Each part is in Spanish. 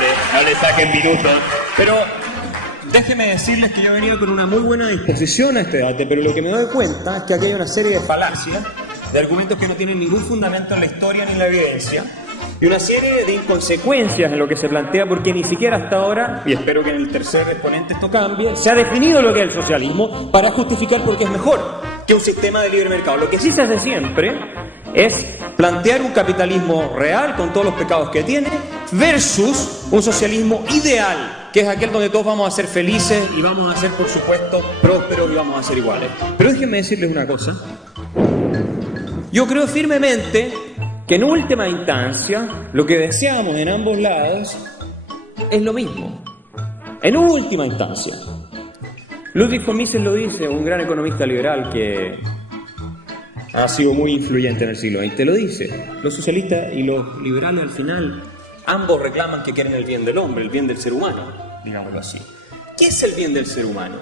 no le saquen minutos. Pero déjenme decirles que yo he venido con una muy buena disposición a este debate, pero lo que me doy cuenta es que aquí hay una serie de falacias, de argumentos que no tienen ningún fundamento en la historia ni en la evidencia, y una serie de inconsecuencias en lo que se plantea, porque ni siquiera hasta ahora, y espero que en el tercer exponente esto cambie, se ha definido lo que es el socialismo para justificar por qué es mejor que un sistema de libre mercado. Lo que sí se hace siempre es plantear un capitalismo real con todos los pecados que tiene versus un socialismo ideal, que es aquel donde todos vamos a ser felices y vamos a ser, por supuesto, prósperos y vamos a ser iguales. Pero déjenme decirles una cosa. Yo creo firmemente que en última instancia lo que deseamos en ambos lados es lo mismo. En última instancia. Ludwig von Mises lo dice, un gran economista liberal que ha sido muy influyente en el siglo XX, lo dice. Los socialistas y los liberales al final ambos reclaman que quieren el bien del hombre, el bien del ser humano, digámoslo así. ¿Qué es el bien del ser humano?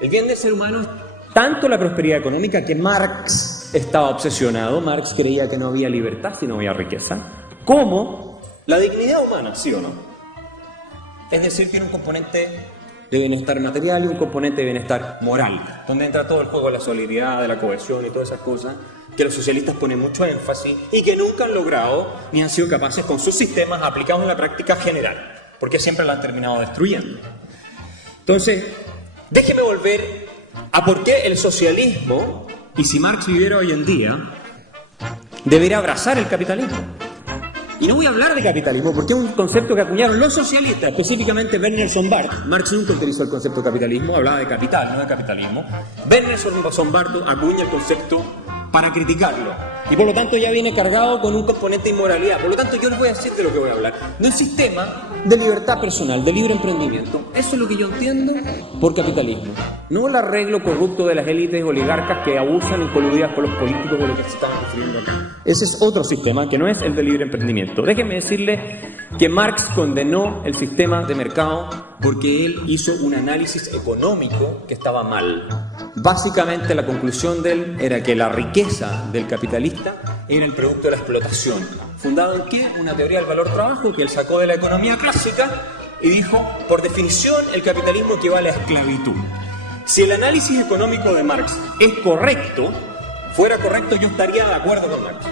El bien del ser humano es tanto la prosperidad económica, que Marx estaba obsesionado. Marx creía que no había libertad si no había riqueza, como la dignidad humana, ¿sí o no? Es decir, tiene un componente de bienestar material y un componente de bienestar moral, donde entra todo el juego de la solidaridad, de la cohesión y todas esas cosas que los socialistas ponen mucho énfasis y que nunca han logrado ni han sido capaces con sus sistemas aplicados en la práctica general, porque siempre la han terminado destruyendo. Entonces, déjeme volver a por qué el socialismo, y si Marx viviera hoy en día, debería abrazar el capitalismo. Y no voy a hablar de capitalismo porque es un concepto que acuñaron los socialistas, específicamente Werner von Barth. Marx nunca utilizó el concepto de capitalismo, hablaba de capital, no de capitalismo. Werner von Barth acuña el concepto para criticarlo. Y por lo tanto ya viene cargado con un componente de inmoralidad. Por lo tanto yo les voy a decir de lo que voy a hablar. De un sistema de libertad personal, de libre emprendimiento. Eso es lo que yo entiendo por capitalismo. No el arreglo corrupto de las élites oligarcas que abusan y coludidas con los políticos de lo que se está construyendo acá. Ese es otro sistema que no es el de libre emprendimiento. Déjenme decirles que Marx condenó el sistema de mercado porque él hizo un análisis económico que estaba mal. Básicamente la conclusión de él era que la riqueza del capitalista era el producto de la explotación. ¿Fundado en qué? Una teoría del valor-trabajo que él sacó de la economía clásica y dijo, por definición, el capitalismo equivale a esclavitud. Si el análisis económico de Marx es correcto, fuera correcto, yo estaría de acuerdo con Marx.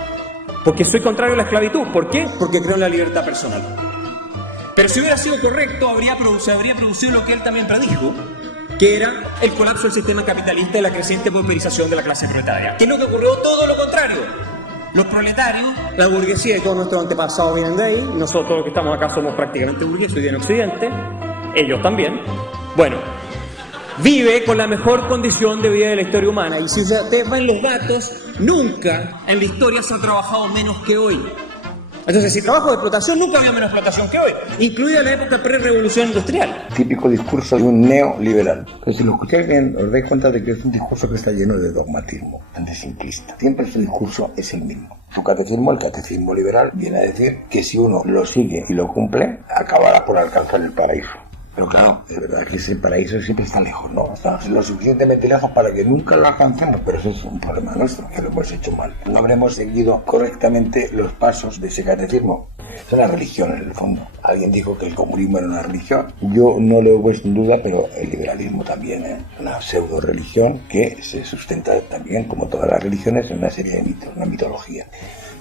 Porque soy contrario a la esclavitud. ¿Por qué? Porque creo en la libertad personal. Pero si hubiera sido correcto, se habría producido lo que él también predijo, que era el colapso del sistema capitalista y la creciente pauperización de la clase proletaria. ¿Qué es lo que ocurrió? Todo lo contrario. Los proletarios, la burguesía y todos nuestros antepasados vienen de ahí, nosotros los que estamos acá somos prácticamente burgueses hoy día en Occidente, ellos también. Bueno, vive con la mejor condición de vida de la historia humana. Y si ustedes ven los datos, nunca en la historia se ha trabajado menos que hoy. Entonces, si trabajo de explotación, nunca había menos explotación que hoy, incluida la época pre-revolución industrial. Típico discurso de un neoliberal. Pero si lo escucháis bien, os dais cuenta de que es un discurso que está lleno de dogmatismo, tan simplista. Siempre ese discurso es el mismo. Su catecismo, el catecismo liberal, viene a decir que si uno lo sigue y lo cumple, acabará por alcanzar el paraíso. Pero claro, es verdad que ese paraíso siempre está lejos, ¿no? Está lo suficientemente lejos para que nunca lo alcancemos, pero eso es un problema nuestro, que lo hemos hecho mal. No habremos seguido correctamente los pasos de ese catecismo. Es una religión, en el fondo. Alguien dijo que el comunismo era una religión. Yo no lo he puesto en duda, pero el liberalismo también es una pseudo-religión que se sustenta también, como todas las religiones, en una serie de mitos, una mitología.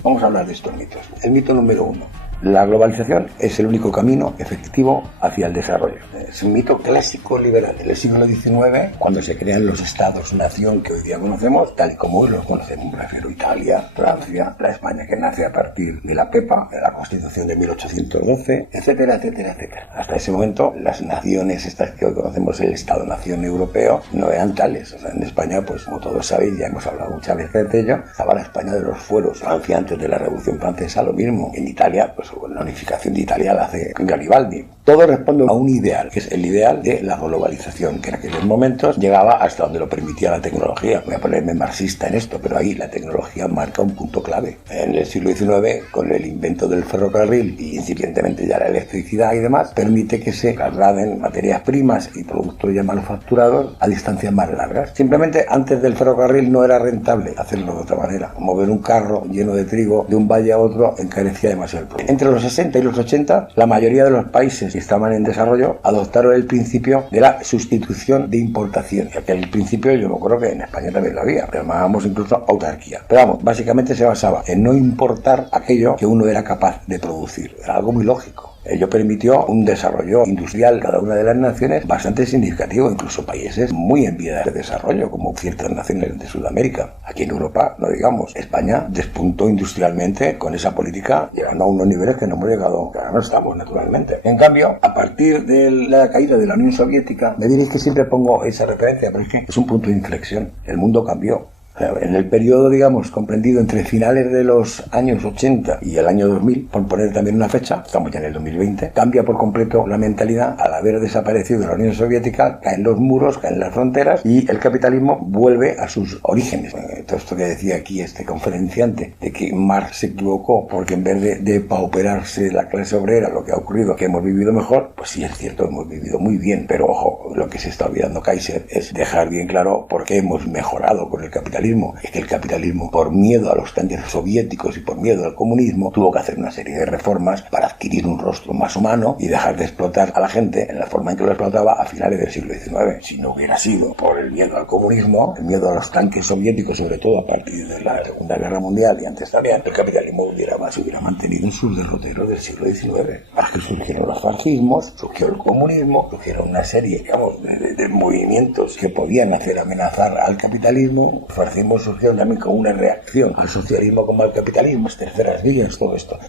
Vamos a hablar de estos mitos. El mito número 1. La globalización es el único camino efectivo hacia el desarrollo. Es un mito clásico liberal del siglo XIX, cuando se crean los estados-nación que hoy día conocemos, tal y como hoy los conocemos. Me refiero a Italia, Francia, la España que nace a partir de la PEPA, de la Constitución de 1812, etcétera, etcétera, etcétera. Hasta ese momento, las naciones estas que hoy conocemos, el Estado-nación europeo, no eran tales. O sea, en España, pues como todos sabéis, ya hemos hablado muchas veces de ello, estaba la España de los fueros. Francia, antes de la Revolución Francesa, lo mismo. En Italia, pues la unificación de Italia la hace Garibaldi. Todo responde a un ideal, que es el ideal de la globalización, que en aquellos momentos llegaba hasta donde lo permitía la tecnología. Voy a ponerme marxista en esto, pero ahí la tecnología marca un punto clave. En el siglo XIX, con el invento del ferrocarril y incipientemente ya la electricidad y demás, permite que se trasladen materias primas y productos ya manufacturados a distancias más largas. Simplemente antes del ferrocarril no era rentable hacerlo de otra manera. Mover un carro lleno de trigo de un valle a otro encarecía demasiado el producto. Entre los 60 y los 80, la mayoría de los países que estaban en desarrollo adoptaron el principio de la sustitución de importación. Y aquel principio yo me acuerdo que en España también lo había, lo llamábamos incluso autarquía. Pero vamos, básicamente se basaba en no importar aquello que uno era capaz de producir. Era algo muy lógico. Ello permitió un desarrollo industrial en cada una de las naciones bastante significativo, incluso países muy en vías de desarrollo, como ciertas naciones de Sudamérica. Aquí en Europa, no digamos, España despuntó industrialmente con esa política, llegando a unos niveles que no hemos llegado, que ahora no estamos, naturalmente. En cambio, a partir de la caída de la Unión Soviética, me diréis que siempre pongo esa referencia, pero es que es un punto de inflexión. El mundo cambió. En el periodo, digamos, comprendido entre finales de los años 80 y el año 2000, por poner también una fecha, estamos ya en el 2020, cambia por completo la mentalidad. Al haber desaparecido la Unión Soviética, caen los muros, caen las fronteras y el capitalismo vuelve a sus orígenes. Todo esto que decía aquí este conferenciante, de que Marx se equivocó porque en vez de pauperarse la clase obrera, lo que ha ocurrido, que hemos vivido mejor, pues sí es cierto, hemos vivido muy bien, pero ojo, lo que se está olvidando Kaiser es dejar bien claro por qué hemos mejorado con el capitalismo. Es que el capitalismo, por miedo a los tanques soviéticos y por miedo al comunismo, tuvo que hacer una serie de reformas para adquirir un rostro más humano y dejar de explotar a la gente en la forma en que lo explotaba a finales del siglo XIX. Si no hubiera sido por el miedo al comunismo, el miedo a los tanques soviéticos, sobre todo a partir de la Segunda Guerra Mundial y antes también, el capitalismo se hubiera mantenido en sus derroteros del siglo XIX. Para que surgieron los fascismos, surgió el comunismo, surgieron una serie, digamos, de movimientos que podían hacer amenazar al capitalismo. Surgió también como una reacción al socialismo como al capitalismo, las terceras vías, todo esto.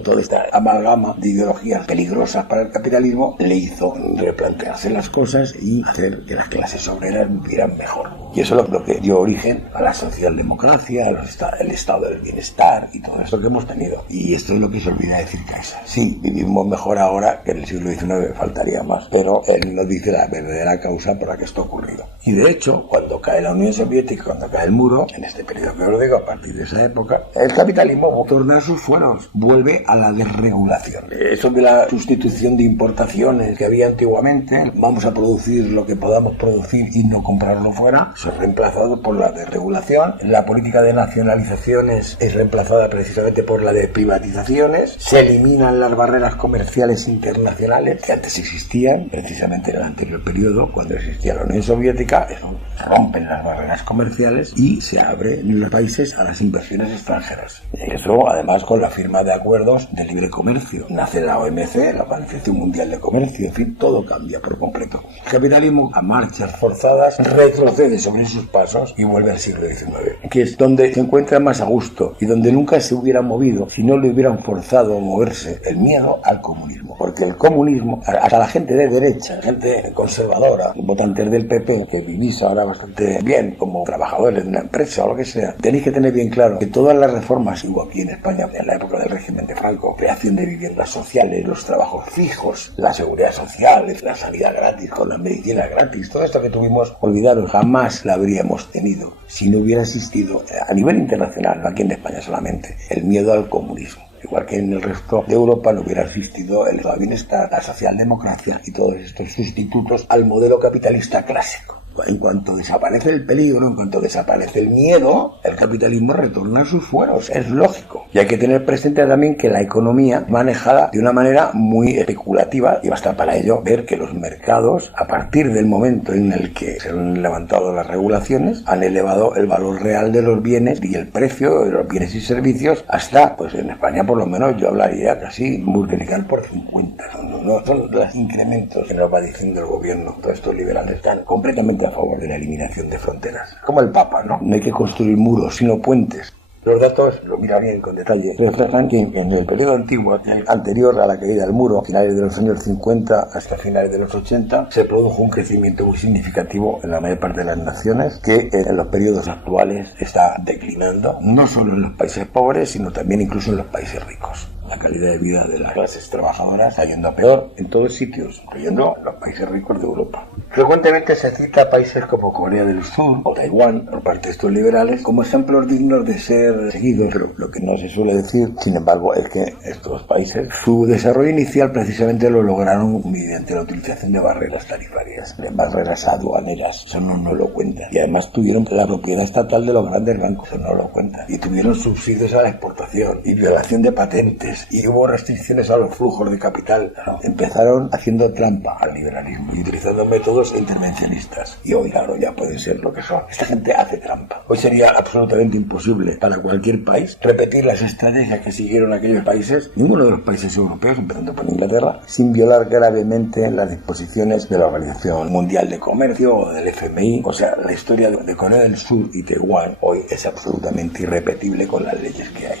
Toda esta amalgama de ideologías peligrosas para el capitalismo le hizo replantearse las cosas y hacer que las clases obreras vivieran mejor. Y eso es lo que dio origen a la socialdemocracia, el estado del bienestar y todo esto que hemos tenido. Y esto es lo que se olvida decir Kaiser. Sí, vivimos mejor ahora que en el siglo XIX, faltaría más, pero él nos dice la verdadera causa por la que esto ha ocurrido. Y de hecho, cuando cae la Unión Soviética, cuando cae el muro, en este periodo que os digo, a partir de esa época, el capitalismo torna a sus fueros, vuelve a la desregulación. Eso de la sustitución de importaciones que había antiguamente, vamos a producir lo que podamos producir y no comprarlo fuera, eso es reemplazado por la desregulación. La política de nacionalizaciones es reemplazada precisamente por la de privatizaciones. Se eliminan las barreras comerciales internacionales que antes existían, precisamente en el anterior periodo, cuando existía la Unión Soviética. Eso rompen las barreras comerciales y se abre en los países a las inversiones extranjeras. Eso, además, con la firma de acuerdos de libre comercio. Nace la OMC, la Organización Mundial de Comercio, en fin, todo cambia por completo. El capitalismo, a marchas forzadas, retrocede sobre sus pasos y vuelve al siglo XIX, que es donde se encuentra más a gusto y donde nunca se hubiera movido si no le hubieran forzado a moverse el miedo al comunismo. Porque el comunismo, hasta la gente de derecha, gente conservadora, votantes del PP, que vivís ahora bastante bien como trabajadores de una empresa o lo que sea, tenéis que tener bien claro que todas las reformas que hubo aquí en España en la época del régimen de Franco, creación de viviendas sociales, los trabajos fijos, la seguridad social, la sanidad gratis, con la medicina gratis, todo esto que tuvimos, olvidaros, jamás la habríamos tenido si no hubiera existido a nivel internacional, no aquí en España solamente, el miedo al comunismo. Igual que en el resto de Europa no hubiera existido el estado de bienestar, la socialdemocracia y todos estos sustitutos al modelo capitalista clásico. En cuanto desaparece el peligro, en cuanto desaparece el miedo, el capitalismo retorna a sus fueros. Es lógico. Y hay que tener presente también que la economía manejada de una manera muy especulativa, y basta para ello ver que los mercados, a partir del momento en el que se han levantado las regulaciones, han elevado el valor real de los bienes y el precio de los bienes y servicios hasta, pues en España por lo menos yo hablaría casi multiplicar por 50. No son los incrementos que nos va diciendo el gobierno. Todos estos liberales están completamente a favor de la eliminación de fronteras. Como el Papa, ¿no? No hay que construir muros, sino puentes. Los datos, lo mira bien con detalle, reflejan que en el periodo antiguo, el anterior a la caída del muro, finales de los años 50 hasta finales de los 80, se produjo un crecimiento muy significativo en la mayor parte de las naciones, que en los periodos actuales está declinando, no solo en los países pobres, sino también incluso en los países ricos. la calidad de vida de las clases trabajadoras está yendo a peor en todos sitios, incluyendo los países ricos de Europa. Frecuentemente se cita a países como Corea del Sur o Taiwán por parte de estos liberales como ejemplos dignos de ser seguidos, pero lo que no se suele decir, sin embargo, es que estos países, su desarrollo inicial precisamente lo lograron mediante la utilización de barreras tarifarias, de barreras aduaneras. Eso no lo cuentan. Y además tuvieron la propiedad estatal de los grandes bancos, eso no lo cuentan. Y tuvieron subsidios a la exportación y violación de patentes y hubo restricciones a los flujos de capital. Empezaron haciendo trampa al liberalismo y utilizando métodos intervencionistas. Y hoy, claro, ya pueden ser lo que son. Esta gente hace trampa. Hoy sería absolutamente imposible para cualquier país repetir las estrategias que siguieron aquellos países, ninguno de los países europeos, empezando por Inglaterra, sin violar gravemente las disposiciones de la Organización Mundial de Comercio o del FMI. O sea, la historia de Corea del Sur y Taiwán hoy es absolutamente irrepetible con las leyes que hay.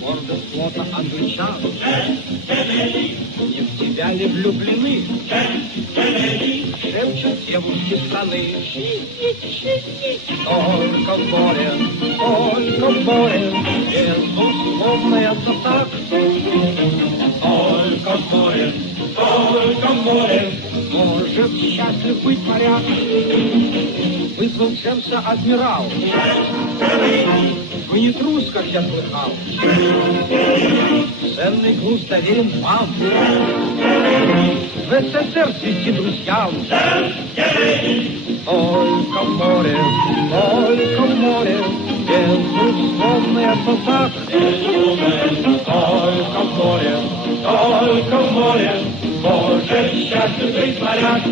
Гордость флота англичан. Не в тебя ли влюблены? Шепчут девушки страны. Только в море, безусловная так. Только в море, может счастлив быть моряк. Вызвал Джемса адмирал. Вы не трус, как я слыхал. Ценный груз доверен вам. В СССР свести друзьям. Только в море, безусловный так. Только в море, может счастлив быть моряк.